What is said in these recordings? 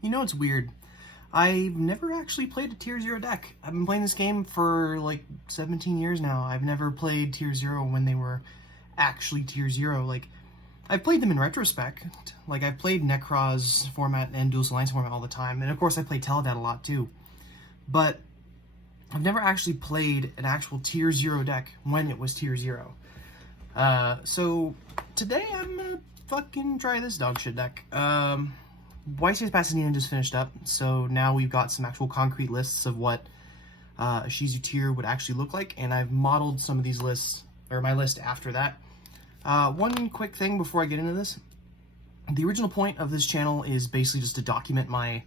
You know, it's weird. I've never actually played a Tier 0 deck. I've been playing this game for like 17 years now. I've never played Tier 0 when they were actually Tier 0. Like, I've played them in retrospect. Like, I've played Necros format and Duelist Alliance format all the time. And of course, I play Teledad a lot too. But I've never actually played an actual Tier 0 deck when it was Tier 0. So today I'm gonna fucking try this dog shit deck. YCS Pasadena just finished up, so now we've got some actual concrete lists of what Ishizu tier would actually look like, and I've modeled some of these lists, or my list after that. One quick thing before I get into this. The original point of this channel is basically just to document my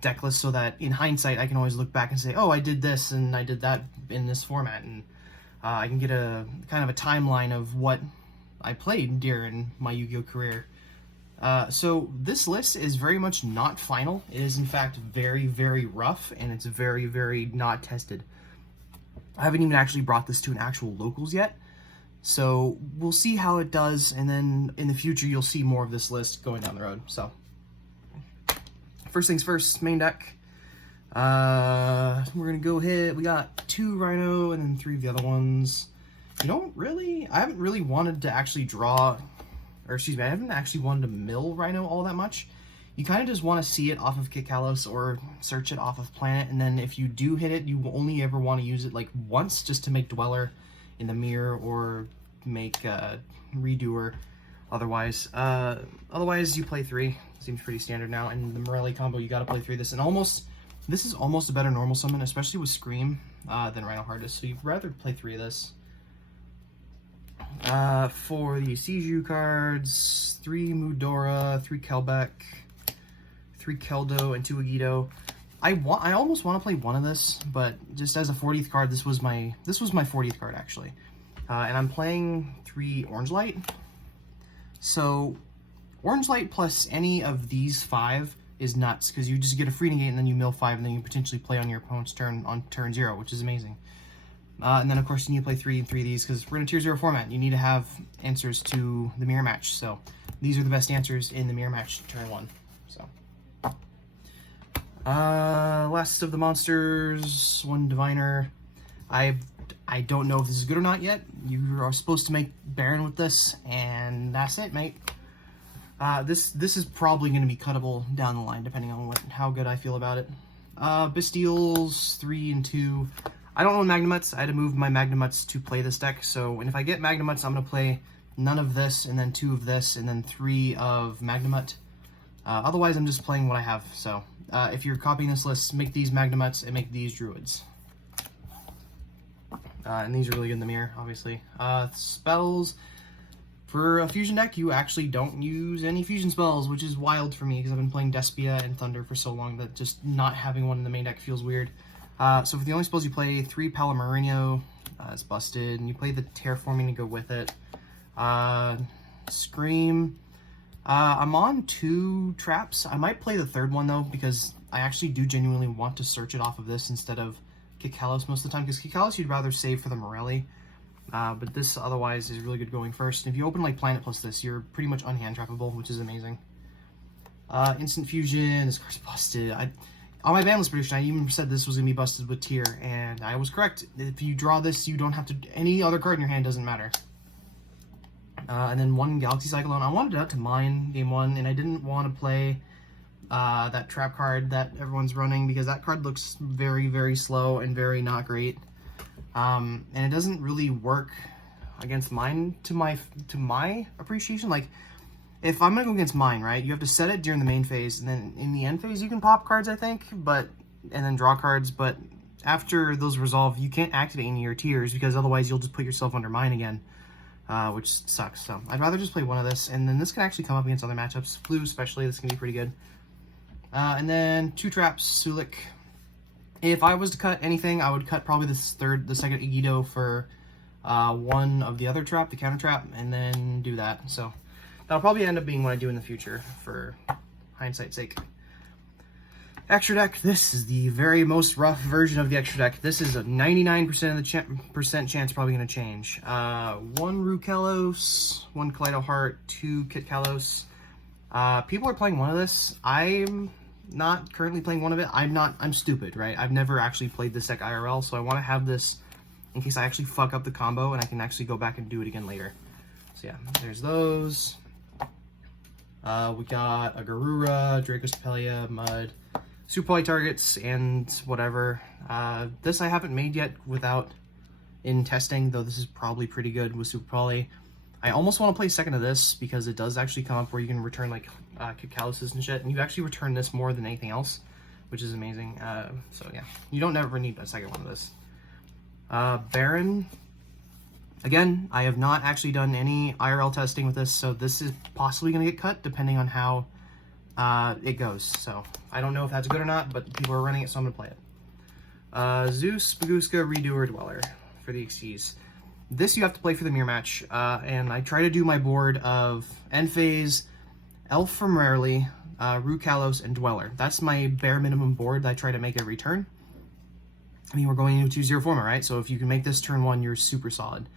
deck list so that in hindsight I can always look back and say, oh, I did this and I did that in this format, and I can get a kind of a timeline of what I played during my Yu-Gi-Oh career. So this list is very much not final. It is in fact very, very rough, and it's very, very not tested. I haven't even actually brought this to an actual locals yet, so we'll see how it does, and then in the future you'll see more of this list going down the road. So first things first, main deck. We're gonna go hit. We got 2 Rhino and then 3 of the other ones. I haven't really wanted to actually draw, or excuse me, I haven't actually wanted to mill Rhino all that much. You kind of just want to see it off of Kit Kalos or search it off of Planet, and then if you do hit it, you will only ever want to use it like once just to make Dweller in the mirror or make Redoer. Otherwise you play 3. Seems pretty standard now. And the Morelli combo, you got to play 3 of this. And this is almost a better normal summon, especially with Scream, than Rhino Hardest. So you'd rather play 3 of this. For the Ishizu cards, 3 Mudora, 3 Kelbeck, 3 Keldo, and 2 Agido. I almost want to play 1 of this, but just as a 40th card, this was my 40th card actually. And I'm playing 3 Orange Light. So Orange Light plus any of these 5 is nuts, because you just get a free negate and then you mill 5 and then you potentially play on your opponent's turn on turn 0, which is amazing. And then, of course, you need to play 3 and 3 of these, because we're in a Tier 0 format. You need to have answers to the mirror match. So these are the best answers in the mirror match turn 1. So last of the monsters, 1 Diviner. I don't know if this is good or not yet. You are supposed to make Baron with this, and that's it, mate. This is probably going to be cuttable down the line, depending on how good I feel about it. Bastials, 3 and 2. I don't own Magnamuts. I had to move my Magnamuts to play this deck, so if I get Magnamuts, I'm going to play none of this, and then 2 of this, and then 3 of Magnamut. Otherwise, I'm just playing what I have. So if you're copying this list, make these Magnamuts and make these Druids. And these are really good in the mirror, obviously. Spells. For a fusion deck, you actually don't use any fusion spells, which is wild for me, because I've been playing Despia and Thunder for so long that just not having one in the main deck feels weird. So for the only spells you play, 3 Palomino, it's busted, and you play the Terraforming to go with it. Scream. I'm on 2 traps. I might play the 3rd one though, because I actually do genuinely want to search it off of this instead of Kit Kalos most of the time, because Kit Kalos you'd rather save for the Morelli. But this otherwise is really good going first. And if you open like Planet plus this, you're pretty much unhand trappable, which is amazing. Instant Fusion, this card's busted. On my ban list prediction, I even said this was going to be busted with Tier, and I was correct. If you draw this, you don't have to... Any other card in your hand doesn't matter. And then 1 Galaxy Cyclone. I wanted it out to mine game 1, and I didn't want to play that trap card that everyone's running, because that card looks very, very slow and very not great. And it doesn't really work against mine to my appreciation. Like, if I'm gonna go against mine, right, you have to set it during the main phase, and then in the end phase you can pop cards, I think, and then draw cards, but after those resolve, you can't activate any of your tiers, because otherwise you'll just put yourself under mine again, which sucks. So I'd rather just play 1 of this, and then this can actually come up against other matchups. Blue especially, this can be pretty good. And then 2 traps, Sulik. If I was to cut anything, I would cut probably the second Agido for 1 of the other trap, the counter trap, and then do that. So that'll probably end up being what I do in the future, for hindsight's sake. Extra deck. This is the very most rough version of the extra deck. This is a 99% of the chance probably going to change. 1 Rukelos, 1 Kaleido Heart, 2 Kit Kalos. People are playing 1 of this. I'm not currently playing one of it. I'm stupid, right? I've never actually played this deck IRL, so I want to have this in case I actually fuck up the combo and I can actually go back and do it again later. So yeah, there's those. We got a Garura, Dracostapelia, Mud, Super Poly targets, and whatever. This I haven't made yet without in testing, though this is probably pretty good with Super Poly. I almost want to play second of this because it does actually come up where you can return like Kikaluses and shit, and you actually return this more than anything else, which is amazing. So yeah, you don't ever need a second one of this. Baron. Again, I have not actually done any IRL testing with this, so this is possibly going to get cut depending on how it goes. So I don't know if that's good or not, but people are running it, so I'm going to play it. Zeus, Baguska, Redoer, Dweller for the XTs. This you have to play for the mirror match, and I try to do my board of End Phase, Elf from Rarely, Rukalos, and Dweller. That's my bare minimum board that I try to make every turn. I mean, we're going into 2-0 format, right? So if you can make this turn 1, you're super solid.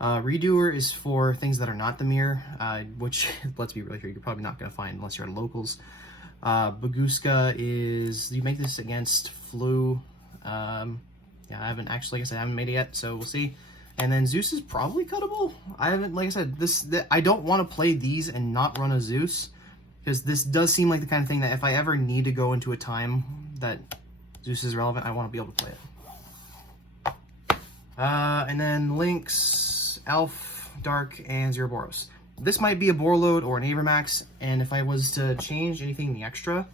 Redoer is for things that are not the mirror, which, let's be real here, you're probably not going to find unless you're at locals. Baguska is, you make this against Flu. Yeah, I haven't actually, like I said, I haven't made it yet, so we'll see. And then Zeus is probably cuttable. I haven't, like I said, I don't want to play these and not run a Zeus, because this does seem like the kind of thing that if I ever need to go into a time that Zeus is relevant, I want to be able to play it. And then Lynx, Elf, Dark, and Zeroboros. This might be a Borload or an Avermax, and if I was to change anything in the extra,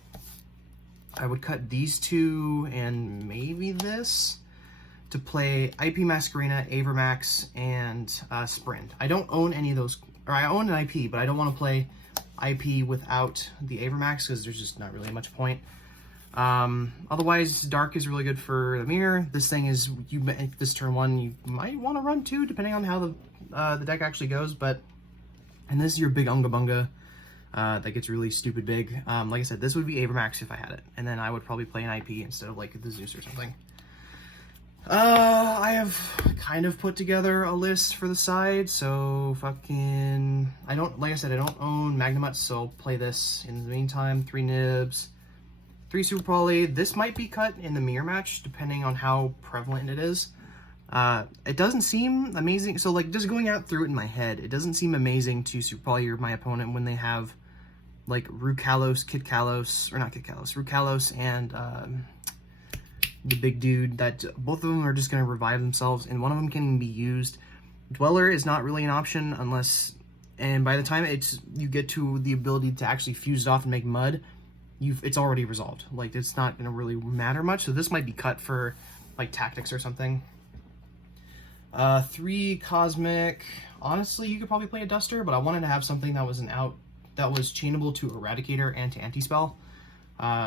I would cut these two and maybe this to play IP Masquerena, Avermax, and Sprint. I don't own any of those, or I own an IP, but I don't want to play IP without the Avermax because there's just not really much point. Otherwise, Dark is really good for the mirror. This thing is, you this turn 1, you might want to run 2, depending on how the deck actually goes, but, and this is your big Unga Bunga, that gets really stupid big. Like I said, this would be Avermax if I had it, and then I would probably play an IP instead of like the Zeus or something. I have kind of put together a list for the side, so fucking, like I said, I don't own Magnamuts, so I'll play this in the meantime. 3 Nibs, 3 Super Poly. This might be cut in the mirror match, depending on how prevalent it is. It doesn't seem amazing, so like just going out through it in my head, it doesn't seem amazing to Super Poly or my opponent when they have like Rukalos, Rukalos, and the big dude that both of them are just going to revive themselves, and one of them can be used. Dweller is not really an option unless, and by the time you get to the ability to actually fuse it off and make mud, it's already resolved. Like, it's not going to really matter much, so this might be cut for like tactics or something. 3 Cosmic. Honestly, you could probably play a Duster, but I wanted to have something that was that was chainable to Eradicator and to Anti-Spell.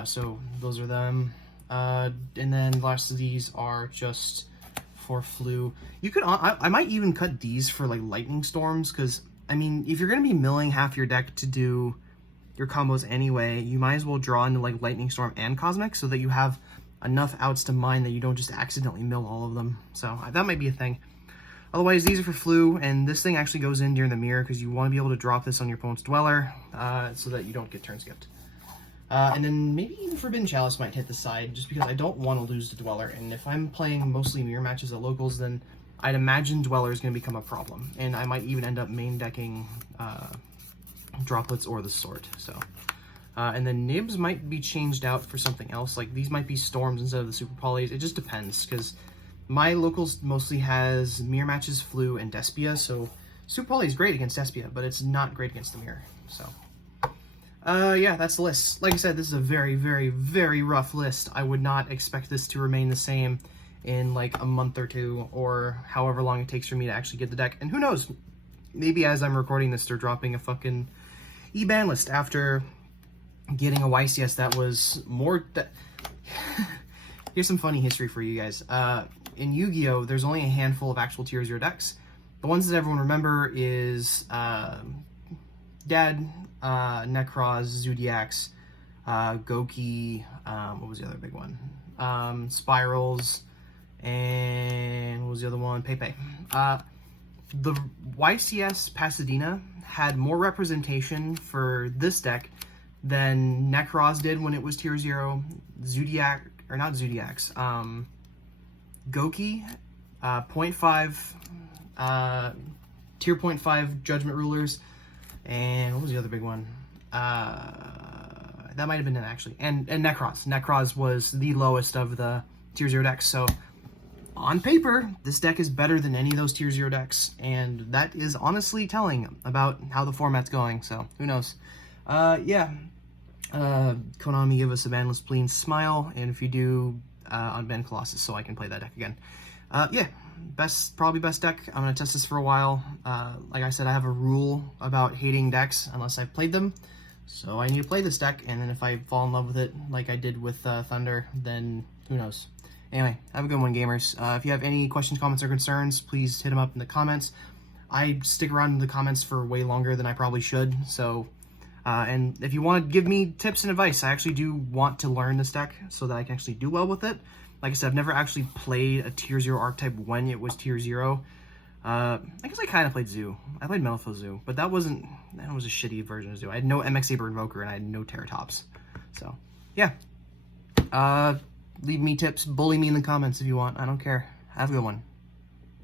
So those are them. And then the last of these are just for Flu. You could, I might even cut these for like Lightning Storms, because I mean, if you're going to be milling half your deck to do your combos anyway, you might as well draw into like Lightning Storm and Cosmic so that you have enough outs to mine that you don't just accidentally mill all of them. So that might be a thing. Otherwise, these are for Flu, and this thing actually goes in during the mirror because you want to be able to drop this on your opponent's Dweller so that you don't get turn skipped. And then maybe even Forbidden Chalice might hit the side, just because I don't want to lose the Dweller. And if I'm playing mostly mirror matches at locals, then I'd imagine Dweller is going to become a problem. And I might even end up main decking Droplets or the Sword. So, and then Nibs might be changed out for something else. Like, these might be Storms instead of the Super Polys. It just depends, because my locals mostly has mirror matches, Flu, and Despia. So Super Poly is great against Despia, but it's not great against the mirror. So yeah, that's the list. Like I said, this is a very, very, very rough list. I would not expect this to remain the same in like a month or two, or however long it takes for me to actually get the deck. And who knows, maybe as I'm recording this, they're dropping a fucking E-ban list after getting a YCS that was more... Here's some funny history for you guys. In Yu-Gi-Oh, there's only a handful of actual Tier 0 decks. The ones that everyone remember is Dad, Necros, Zodiacs, Goki, what was the other big one? Spirals, and what was the other one? Pepe. The YCS Pasadena had more representation for this deck than Necros did when it was tier 0. Zodiac, or not Zodiacs, Goki, 0.5, tier 0.5 Judgment Rulers, and what was the other big one? That might have been it, actually. And Necros. Necros was the lowest of the tier 0 decks, so on paper, this deck is better than any of those tier 0 decks, and that is honestly telling about how the format's going, so who knows. Yeah. Konami, give us a Vandal's Spleen Smile, and if you do, unban Colossus so I can play that deck again. Yeah, probably best deck. I'm going to test this for a while. Like I said, I have a rule about hating decks unless I've played them, so I need to play this deck, and then if I fall in love with it like I did with Thunder, then who knows. Anyway, have a good one, gamers. If you have any questions, comments, or concerns, please hit them up in the comments. I stick around in the comments for way longer than I probably should, so... and if you want to give me tips and advice, I actually do want to learn this deck so that I can actually do well with it. Like I said, I've never actually played a tier 0 archetype when it was tier 0. I guess I kind of played Zoo. I played Metalfoe Zoo, but that was a shitty version of Zoo. I had no MX Saber Invoker, and I had no Terratops. So, yeah. Leave me tips, bully me in the comments if you want. I don't care. Have a good one.